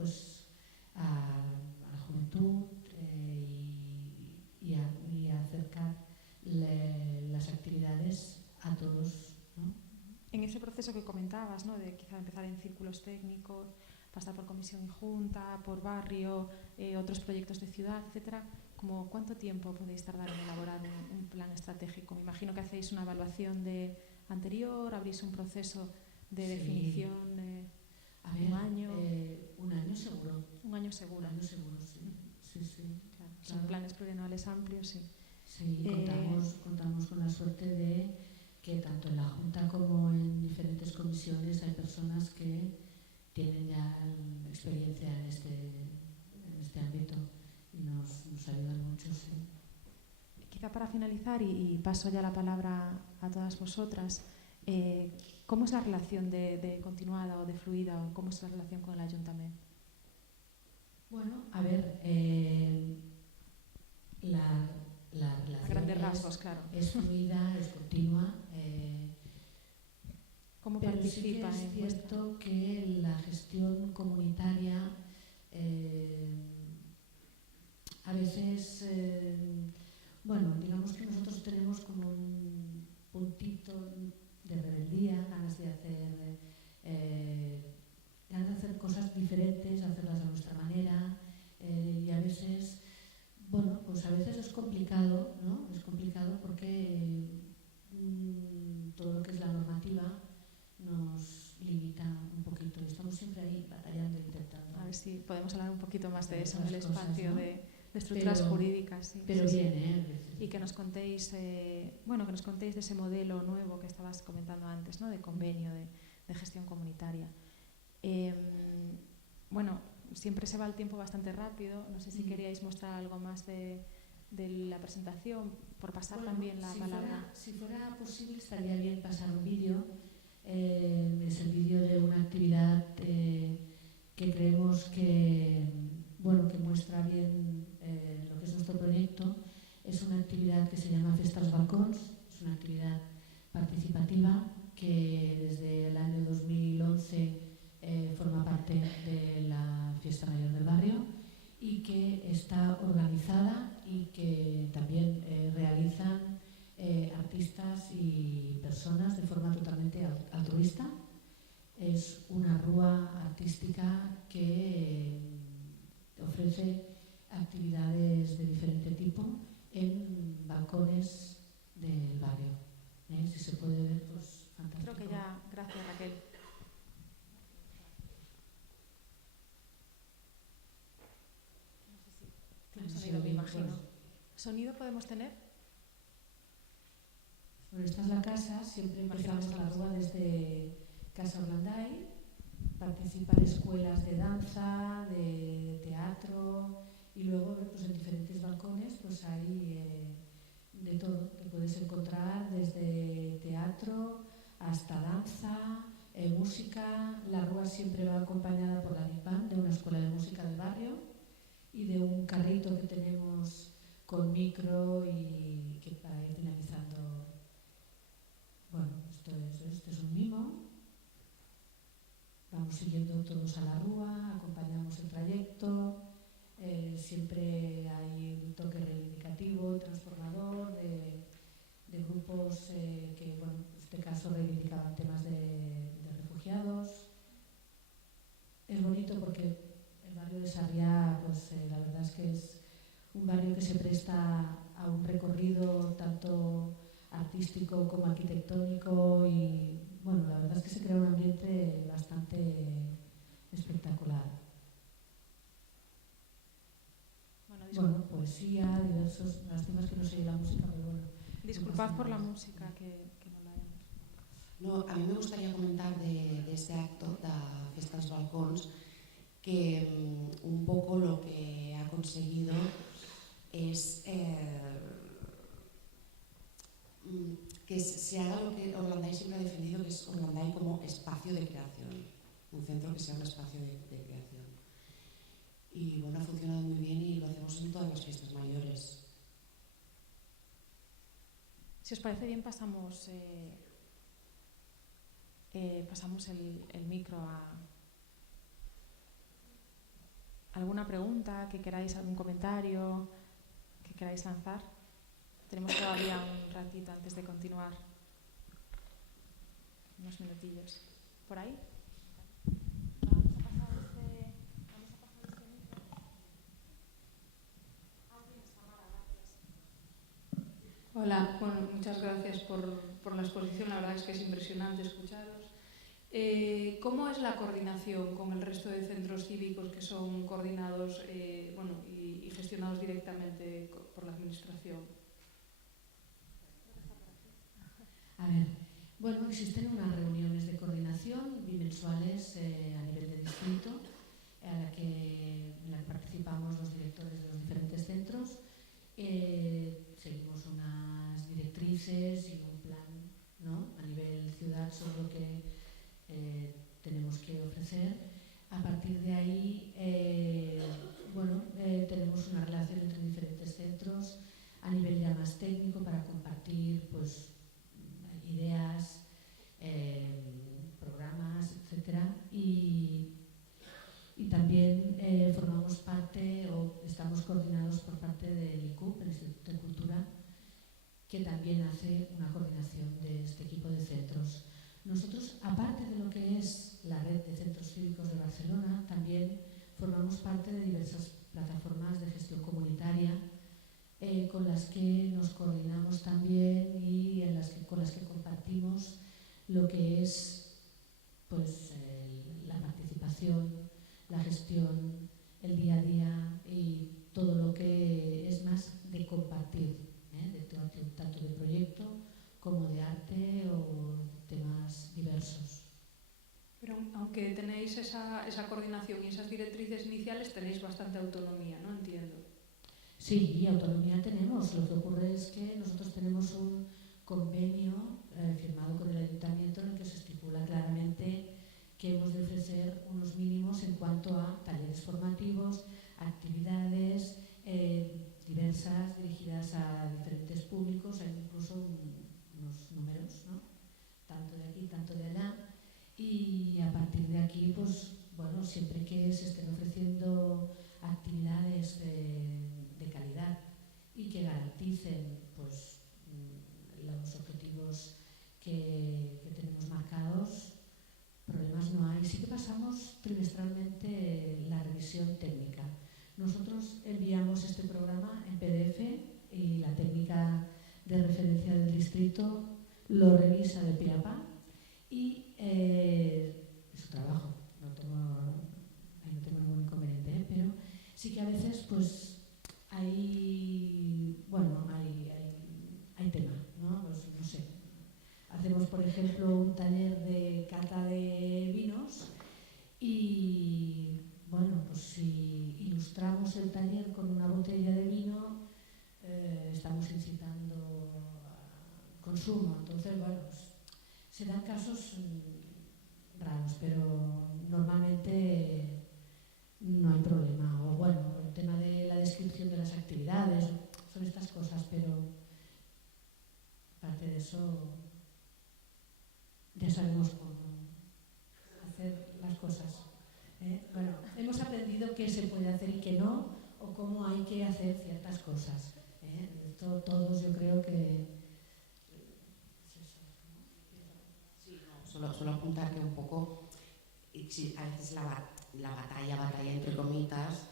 a la juventud y acercar las actividades a todos, ¿no? En ese proceso que comentabas, ¿no? De quizá empezar en círculos técnicos, pasar por comisión y junta, por barrio, otros proyectos de ciudad, etcétera, ¿cuánto tiempo podéis tardar en elaborar un plan estratégico? Me imagino que hacéis una evaluación anterior, abrís un proceso de definición de un año. Un año seguro. Un año seguro. Un año seguro, sí. Claro. Son planes plurianuales amplios, sí. Sí, contamos con la suerte de que tanto en la Junta como en diferentes comisiones hay personas que tienen ya experiencia en este ámbito y nos ayudan mucho. Sí. Quizá para finalizar, y paso ya la palabra a todas vosotras, ¿cómo es la relación de continuada o de fluida, o cómo es la relación con el Ayuntamiento? Bueno, a ver, la relación a grandes rasgos, claro. Es fluida, es continua. ¿Cómo pero participa? Sí que es cierto que la gestión comunitaria a veces, bueno, digamos que nosotros tenemos como un puntito de rebeldía, ganas de hacer cosas diferentes, hacerlas a nuestra manera, y a veces, bueno, pues a veces es complicado, ¿no? Es complicado porque todo lo que es la normativa nos limita un poquito. Estamos siempre ahí batallando, intentando. A ver si podemos hablar un poquito más de eso en el cosas, espacio, ¿no? de estructuras jurídicas. Sí, pero sí, bien, sí. Y que nos contéis, que nos contéis de ese modelo nuevo que estabas comentando antes, ¿no? De convenio, de gestión comunitaria. Bueno, siempre se va el tiempo bastante rápido. No sé si queríais mostrar algo más de la presentación, por pasar también la palabra. Si fuera posible, estaría bien pasar un vídeo. Es el vídeo de una actividad que creemos que muestra bien lo que es nuestro proyecto. Es una actividad que se llama Festas Balcons, es una actividad participativa que desde el año 2011 forma parte de la Fiesta Mayor del Barrio y que está organizada y que también realizan artistas y personas de forma totalmente altruista. Es una rúa artística que ofrece actividades de diferente tipo en balcones del barrio. Si se puede ver, pues fantástico. Creo que ya, gracias Raquel. No sé si tiene sonido, me imagino. ¿Sonido podemos tener? Bueno, esta es la casa, siempre empezamos la rúa desde Casa Orlanday. Participan escuelas de danza, de teatro y luego pues, en diferentes balcones pues hay de todo que puedes encontrar, desde teatro hasta danza, música. La rúa siempre va acompañada por la Big Band de una escuela de música del barrio y de un carrito que tenemos con micro y que para ir dinamizando. Bueno, esto es un mimo. Vamos siguiendo todos a la rúa, acompañamos el trayecto, siempre hay un toque reivindicativo, transformador, de grupos que, bueno, en este caso reivindicaban temas de refugiados. Es bonito porque el barrio de Sarriá, pues la verdad es que es un barrio que se presta a un recorrido tanto artístico como arquitectónico y bueno, la verdad es que se crea un ambiente bastante espectacular. Bueno, poesía, diversos, lástimas que no se oye la música, pero bueno. Disculpad por la música que no la hayamos. No, a mí me gustaría comentar de este acto de Festas Balcons que un poco lo que ha conseguido es que se haga lo que Orlanday siempre ha defendido, que es Orlanday como espacio de creación, un centro que sea un espacio de creación. Y bueno, ha funcionado muy bien y lo hacemos en todas las fiestas mayores. Si os parece bien, pasamos el micro a alguna pregunta que queráis, algún comentario que queráis lanzar. Tenemos todavía un ratito antes de continuar. Unos minutillos. ¿Por ahí? Vamos a pasar este micro. Hola, bueno, muchas gracias por la exposición. La verdad es que es impresionante escucharos. ¿Cómo es la coordinación con el resto de centros cívicos que son coordinados y gestionados directamente por la Administración? A ver, bueno, existen unas reuniones de coordinación bimensuales a nivel de distrito en la que participamos los directores de los diferentes centros. Seguimos unas directrices y un plan, ¿no?, a nivel ciudad sobre lo que tenemos que ofrecer. A partir de ahí, tenemos una relación entre diferentes centros a nivel ya más técnico para compartir pues, ideas, programas, etcétera. Y también formamos parte o estamos coordinados por parte del ICUP, el Instituto de Cultura, que también hace una coordinación de este equipo de centros. Nosotros, aparte de lo que es la red de centros cívicos de Barcelona, también formamos parte de diversas plataformas de gestión comunitaria con las que nos coordinamos también y con las que compartimos lo que es pues, la participación, la gestión, el día a día y todo lo que es más de compartir, tanto de proyecto como de arte o temas diversos. Pero aunque tenéis esa coordinación y esas directrices iniciales, tenéis bastante autonomía, ¿no? Entiendo. Sí, autonomía tenemos. Lo que ocurre es que nosotros tenemos un convenio firmado con el ayuntamiento en el que se estipula claramente que hemos de ofrecer unos mínimos en cuanto a talleres formativos, actividades diversas dirigidas a diferentes públicos, hay incluso unos números, ¿no?, tanto de aquí, tanto de allá, y a partir de aquí, pues bueno, siempre que se estén ofreciendo actividades de calidad y que garanticen pues los objetivos que tenemos marcados, problemas no hay. Sí que pasamos trimestralmente la revisión técnica. Nosotros enviamos este programa en PDF y la técnica de referencia del distrito lo revisa de pie a pa y es su trabajo. Ahí no tengo ningún inconveniente, pero sí que a veces pues hay tema, ¿no? Pues, no sé. Hacemos, por ejemplo, un taller de cata de vinos y, bueno, pues si ilustramos el taller con una botella de vino, estamos incitando al consumo. Entonces, bueno, pues, se dan casos raros, pero normalmente no hay problema. O, bueno, el tema de la descripción de las actividades, son estas cosas, pero aparte de eso ya sabemos cómo hacer las cosas. Bueno, hemos aprendido qué se puede hacer y qué no, o cómo hay que hacer ciertas cosas. Todos yo creo que es eso. Sí, no, solo apuntar que un poco, a veces la batalla entre comitas,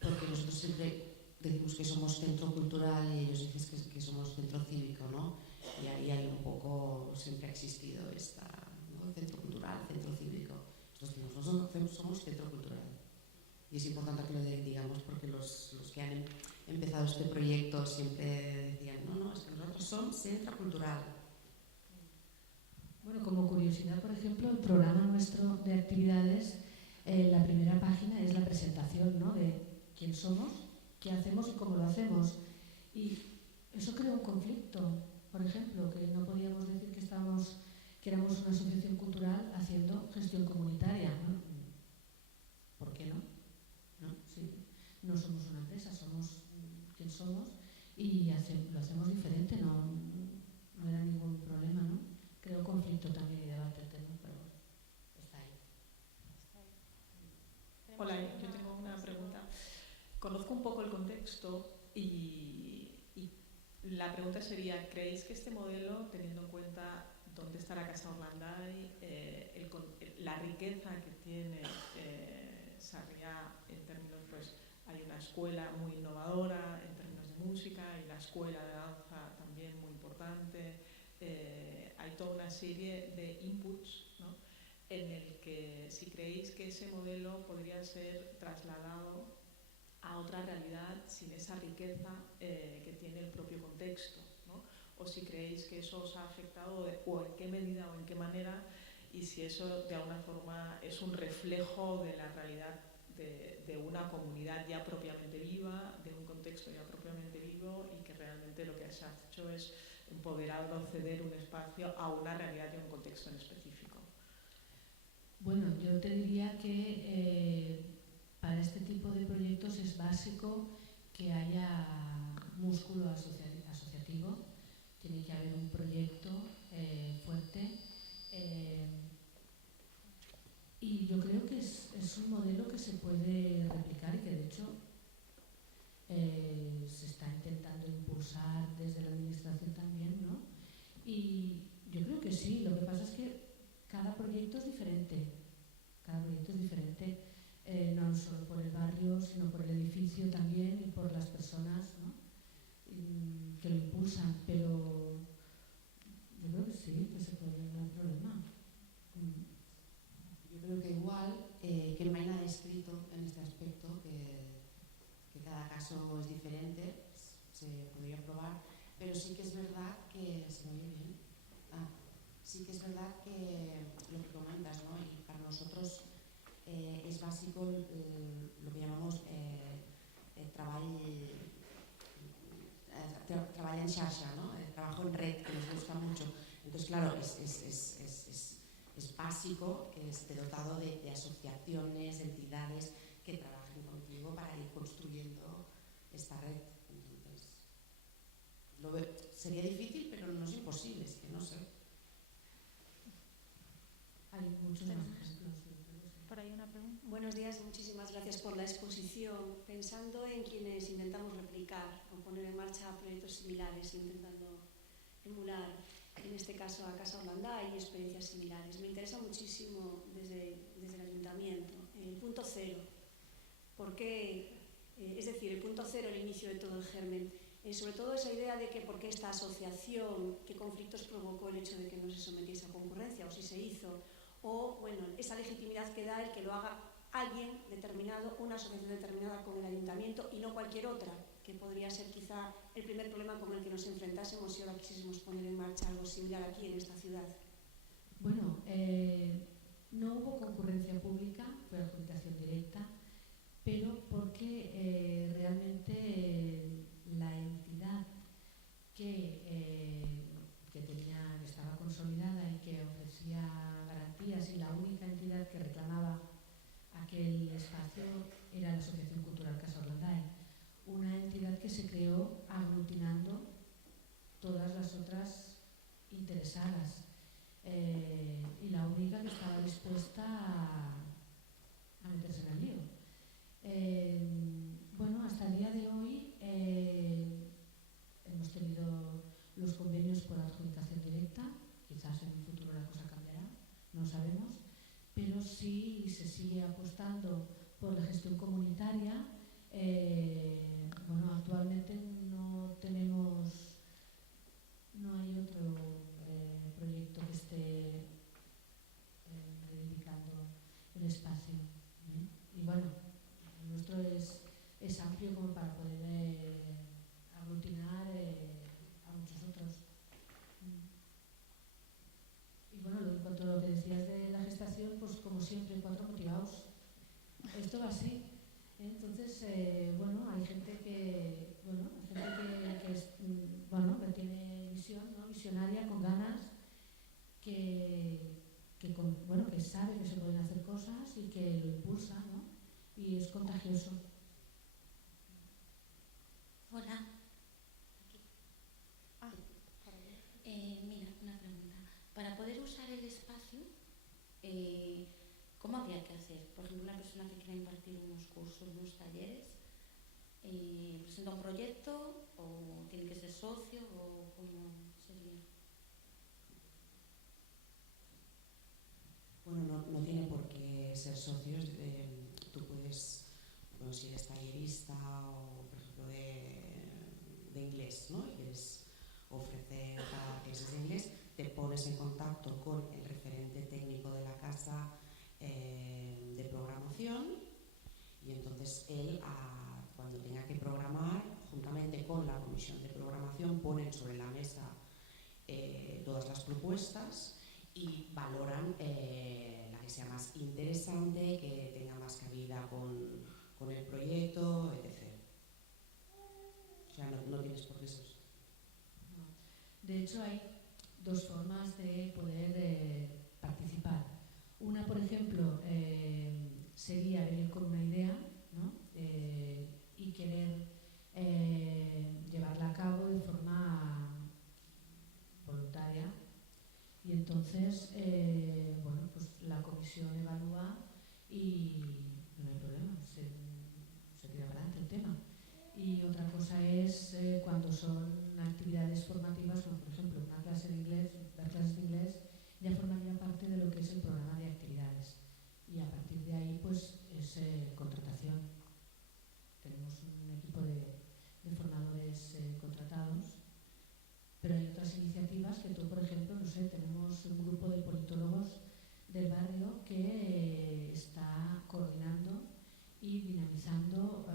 porque nosotros siempre decimos que somos centro cultural y ellos dicen que somos centro cívico, ¿no? Y ahí hay un poco, siempre ha existido esta, ¿no?, centro cultural, centro cívico. Nosotros somos centro cultural. Y es importante que lo digamos porque los que han empezado este proyecto siempre decían, no, es que nosotros somos centro cultural. Bueno, como curiosidad, por ejemplo, el programa nuestro de actividades, la primera página es la presentación, ¿no?, de quién somos, qué hacemos y cómo lo hacemos. Y eso crea un conflicto, por ejemplo, que no podíamos decir que éramos una asociación cultural haciendo gestión comunitaria, ¿no? ¿Por qué no? Sí, no somos una empresa, somos quien somos y lo hacemos diferente, no era ningún problema, ¿no? Creo conflicto también y debate el tema, pero está ahí. Hola, yo tengo una pregunta. Conozco un poco el contexto y la pregunta sería, ¿creéis que este modelo, teniendo en cuenta dónde está la Casa Orlanday, la riqueza que tiene Sarriá en términos, pues hay una escuela muy innovadora en términos de música y la escuela de danza también muy importante, hay toda una serie de inputs, ¿no?, en el que si creéis que ese modelo podría ser trasladado a otra realidad sin esa riqueza que tiene el propio contexto, ¿no? o si creéis que eso os ha afectado o en qué medida o en qué manera, y si eso de alguna forma es un reflejo de la realidad de una comunidad ya propiamente viva, de un contexto ya propiamente vivo, y que realmente lo que se ha hecho es empoderar o ceder un espacio a una realidad y a un contexto en específico. Bueno, yo te diría que para este tipo de proyectos es básico que haya músculo asociativo, tiene que haber un proyecto fuerte, y yo creo que es un modelo que se puede replicar y que de hecho se está intentando impulsar desde la administración también, ¿no? Y yo creo que sí, lo que pasa es que cada proyecto es diferente, no solo por el barrio, sino por el edificio también y por las personas, ¿no? Que lo impulsan, pero yo creo que sí, que se puede, no hay problema. Yo creo que igual, que no hay nada escrito en este aspecto, que cada caso es diferente, se podría probar, pero sí que es verdad que se me oye bien. Sí que es verdad que lo que comentas, ¿no? Y para nosotros es básico lo que llamamos treball en xarxa, ¿no? El trabajo en red, que nos gusta mucho. Entonces, claro, es básico que esté dotado de asociaciones, entidades que trabajen contigo para ir construyendo esta red. Entonces, sería difícil, pero no es imposible, es que no sé. Hay muchos más ejemplos. Por ahí una pregunta. Buenos días, muchísimas gracias por la exposición. Pensando en quienes intentamos replicar o poner en marcha proyectos similares, intentando emular, en este caso a Casa Orlandai y experiencias similares, me interesa muchísimo desde el Ayuntamiento el punto cero. ¿Por qué? Es decir, el punto cero, el inicio de todo el germen. Sobre todo esa idea de que por qué esta asociación, qué conflictos provocó el hecho de que no se sometiese a concurrencia, o si se hizo, o bueno, esa legitimidad que da el que lo haga alguien determinado, una asociación determinada con el ayuntamiento y no cualquier otra, que podría ser quizá el primer problema con el que nos enfrentásemos si ahora quisiésemos poner en marcha algo similar aquí en esta ciudad. Bueno, no hubo concurrencia pública, fue adjudicación directa, pero porque realmente la entidad que estaba consolidada y que ofrecía garantías, y la única entidad que reclamaba aquel espacio era la Asociación Cultural Casa Orlandai, una entidad que se creó aglutinando todas las otras interesadas, y la única que estaba dispuesta a meterse en el lío. Bueno, hasta el día de hoy hemos tenido los convenios por adjudicación directa, quizás en un futuro la cosa cambiará, no sabemos, pero sí se sigue apostando por la gestión comunitaria. Bueno, actualmente no hay otro proyecto que esté reivindicando el espacio, y bueno, el nuestro es amplio como para poder aglutinar a muchos otros. Y bueno, en cuanto a lo que decías de la gestación, pues como siempre, 4 motivados. Esto va así. Entonces, bueno, hay gente que tiene visión, ¿no? Visionaria, con ganas, que sabe que se pueden hacer cosas y que lo impulsa, ¿no? Y es contagioso. Hola. Mira, una pregunta. Para poder usar el espacio, ¿cómo habría que hacer? Por ejemplo, una persona que quiera impartir unos cursos, unos talleres, ¿presenta un proyecto o tiene que ser socio o cómo sería? Bueno, no tiene por qué ser socios. Tú puedes, bueno, si eres tallerista o, por ejemplo, de inglés, ¿no? Y quieres ofrecer clases de inglés, te pones en contacto con el referente técnico de la casa de programación, y entonces él, cuando tenga que programar, juntamente con la comisión de programación, ponen sobre la mesa todas las propuestas y valoran la que sea más interesante, que tenga más cabida con el proyecto, etc. O sea, no tienes procesos. No. De hecho, hay dos formas de poder participar. Una, por ejemplo, sería venir con una idea, ¿no? Y querer llevarla a cabo de forma voluntaria. Y entonces, bueno, pues la comisión evalúa y no hay problema, se tira para adelante el tema. Y otra cosa es cuando son actividades formativas, como por ejemplo una clase de inglés, las clases de inglés ya formarían parte de lo que es el programa de actividades. Y a partir de ahí, pues es contratación. Tenemos un equipo de formadores contratados, pero hay otras iniciativas que tú, por ejemplo, no sé, tenemos un grupo de politólogos del barrio que está coordinando y dinamizando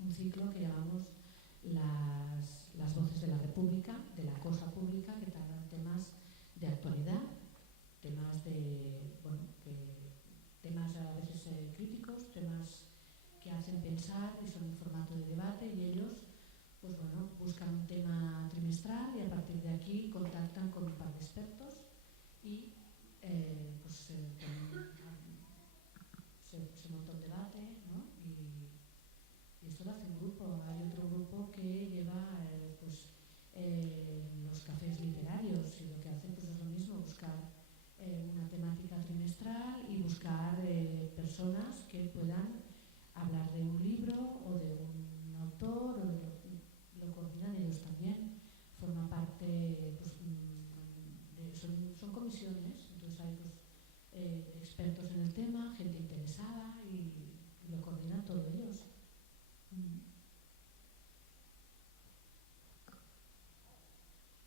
un ciclo que llamamos las voces de la República, de la cosa pública, que tratan temas de actualidad, temas temas a veces críticos, temas que hacen pensar y son en formato de debate, y ellos pues bueno, buscan un tema trimestral y a partir de aquí contactan con un par de expertos y se monta un debate, ¿no? Y esto lo hace un grupo. Hay otro grupo que lleva los cafés literarios, y lo que hacen pues es lo mismo, buscar una temática trimestral y buscar personas que puedan hablar de un libro o de un autor, o lo coordinan ellos también. Forma parte, pues, son comisiones, entonces hay pues, expertos en el tema, gente interesada, y lo coordinan todos ellos.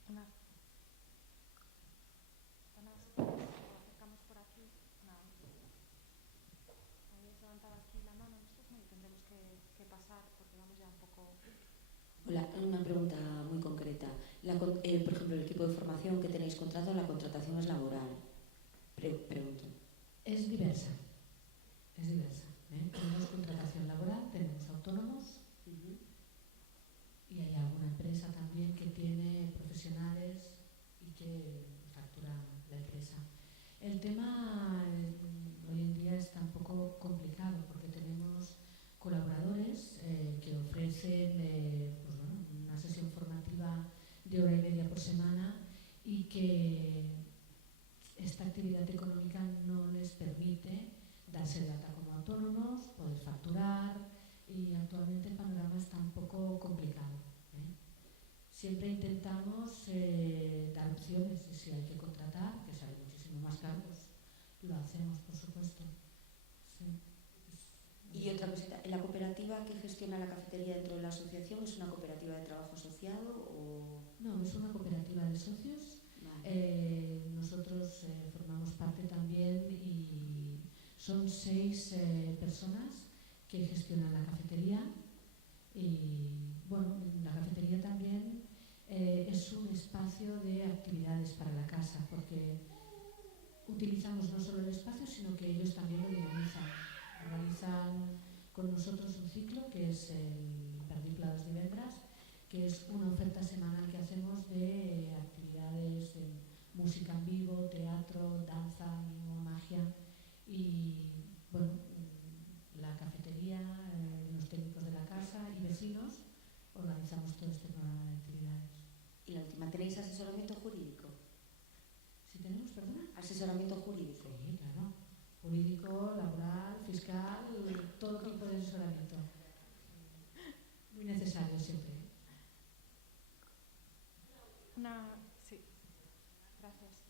Ana, si acercamos por aquí. Nada. Habéis levantado aquí la mano, nosotros no, y tendremos que pasar porque vamos ya un poco. Hola, una pregunta muy concreta. Por ejemplo, el equipo de formación que tenéis contratado, la contratación es laboral. Pregunto. Es diversa. Tenemos contratación laboral, tenemos autónomos, y hay alguna empresa también que tiene profesionales y que factura la empresa. El tema hoy en día está un poco complicado porque tenemos colaboradores que ofrecen una sesión formativa de hora y media por semana, y que esta actividad económica no les permite darse de alta como autónomos, poder facturar, y actualmente el panorama está un poco complicado. Siempre intentamos dar opciones, y si hay que contratar, que sale muchísimo más caro, pues lo hacemos, por supuesto. Sí. Y otra cosita, ¿la cooperativa que gestiona la cafetería dentro de la asociación es una cooperativa de trabajo asociado o...? No, es una cooperativa de socios. Vale. Nosotros formamos parte también, y son 6 personas que gestionan la cafetería. Y bueno, la cafetería también es un espacio de actividades para la casa, porque utilizamos no solo el espacio, sino que ellos también lo dinamizan. Organizan con nosotros un ciclo que es el Perdipla dels Divendres, que es una oferta semanal que hacemos de actividades de música en vivo, teatro, danza, mimo, magia. Y bueno, la cafetería, los técnicos de la casa y vecinos organizamos todo este programa de actividades. Y la última, ¿tenéis asesoramiento jurídico? ¿Si tenemos, perdona? ¿Asesoramiento jurídico? Sí, claro. Jurídico, laboral, fiscal, todo tipo de asesoramiento. Muy necesario siempre. Sí, gracias.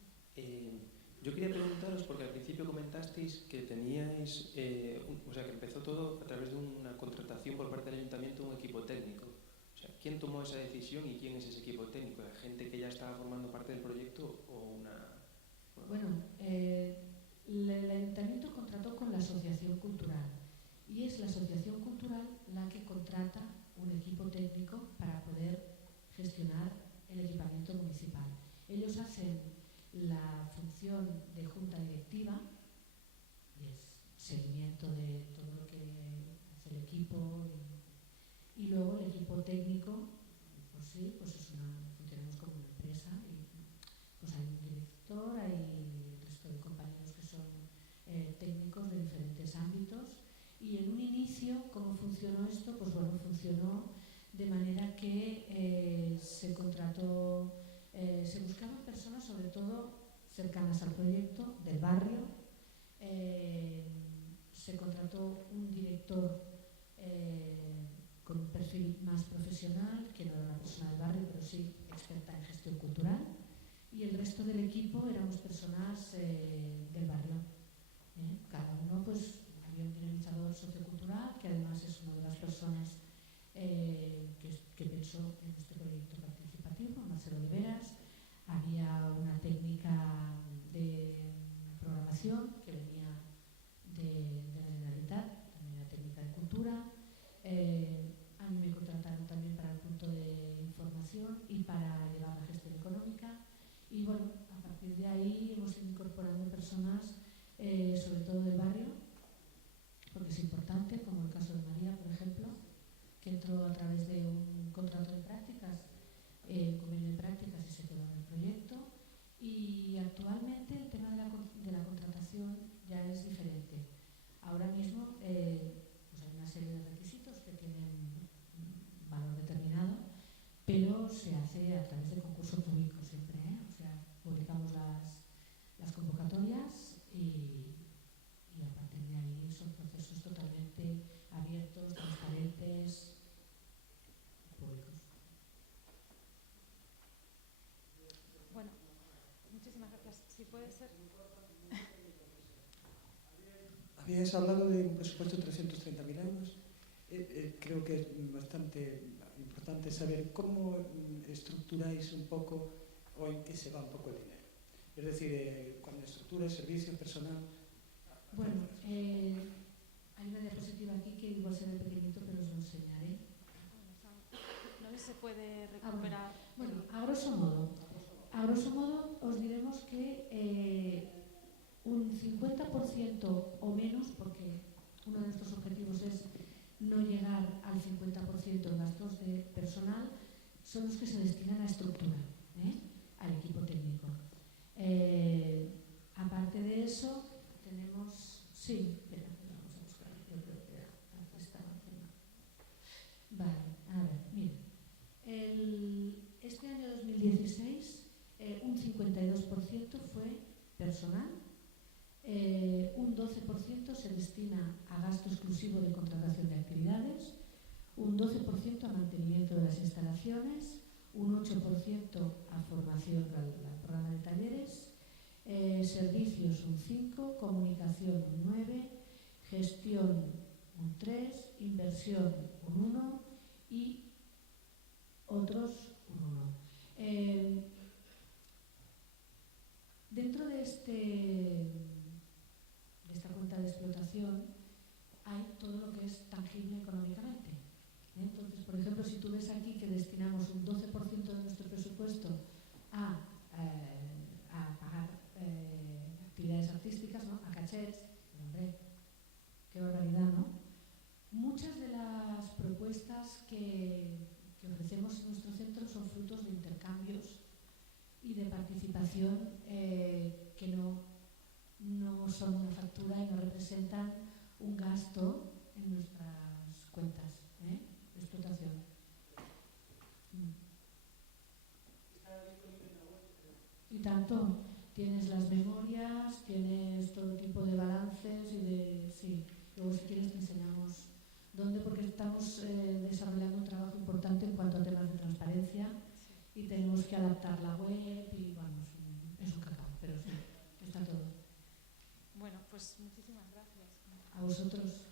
Yo quería preguntaros, porque al principio comentasteis que teníais, que empezó todo a través de una contratación por parte del ayuntamiento de un equipo técnico. O sea, ¿quién tomó esa decisión y quién es ese equipo técnico? ¿La gente que ya estaba formando parte del proyecto o una...? Bueno, el ayuntamiento contrató con la asociación cultural, y es la asociación cultural la que contrata un equipo técnico para poder gestionar el equipamiento municipal. Y en un inicio, ¿cómo funcionó esto? Pues bueno, funcionó de manera que se contrató, se buscaban personas sobre todo cercanas al proyecto, del barrio. Se contrató un director con un perfil más profesional, que no era una persona del barrio, pero sí experta en gestión cultural, y el resto del equipo éramos personas del barrio. Cada uno, pues, había un dinamizador sociocultural, que además es una de las personas que pensó en este proyecto participativo, Marcelo Oliveras. Había una técnica de programación que venía de la Generalitat, también la técnica de cultura. A mí me contrataron también para el punto de información y para llevar la gestión económica. Y bueno, a partir de ahí hemos ido incorporando personas, sobre todo del barrio, porque es importante, como el caso de María, por ejemplo, que entró a través de un contrato de prácticas, un convenio de prácticas, y se quedó en el proyecto. Y actualmente el tema de la contratación ya es diferente. Ahora mismo pues hay una serie de requisitos que tienen un valor determinado, pero se hace a través de concurso público siempre, O sea, publicamos las convocatorias y a partir de ahí son procesos totalmente abiertos, transparentes, públicos. Bueno, muchísimas gracias. Si puede ser. Habíais hablado de un presupuesto de 330.000 euros. Creo que es bastante importante saber cómo estructuráis un poco o en qué se va un poco el dinero. Es decir, cuando estructuras, servicios, personal. Bueno, hay una diapositiva aquí que igual se ve pequeñito, pero os lo enseñaré. No sé si se puede recuperar. Bueno, a grosso modo os diremos que un 50% o menos, porque uno de nuestros objetivos es no llegar al 50% en gastos de personal, son los que se destinan a estructura, al equipo técnico. Aparte de eso, tenemos... Sí, espera, vamos a buscar. Yo creo que aquí estaba el tema. Vale, a ver, mira. Este año 2016, un 52% fue personal, un 12% se destina a gasto exclusivo de contratación de actividades, un 12% a mantenimiento de las instalaciones, un 8% a formación al programa de talleres, servicios un 5%, comunicación un 9%, gestión un 3%, inversión un 1% y otros un 1%. Dentro de esta cuenta de explotación hay todo lo que es tangible económicamente. Entonces, por ejemplo, si tú ves aquí que destinamos un 12% de nuestro presupuesto a pagar actividades artísticas, ¿no? A cachets, hombre, qué barbaridad, ¿no? Muchas de las propuestas que ofrecemos en nuestro centro son frutos de intercambios y de participación que no son una factura y no representan un gasto en nuestras cuentas de explotación. Y tanto, tienes las memorias, tienes todo tipo de balances y de... Sí, luego si quieres te enseñamos dónde, porque estamos desarrollando un trabajo importante en cuanto a temas de transparencia y tenemos que adaptar la web y vamos, es un cacao, pero sí, está todo. Bueno, pues muchísimas gracias. A vosotros.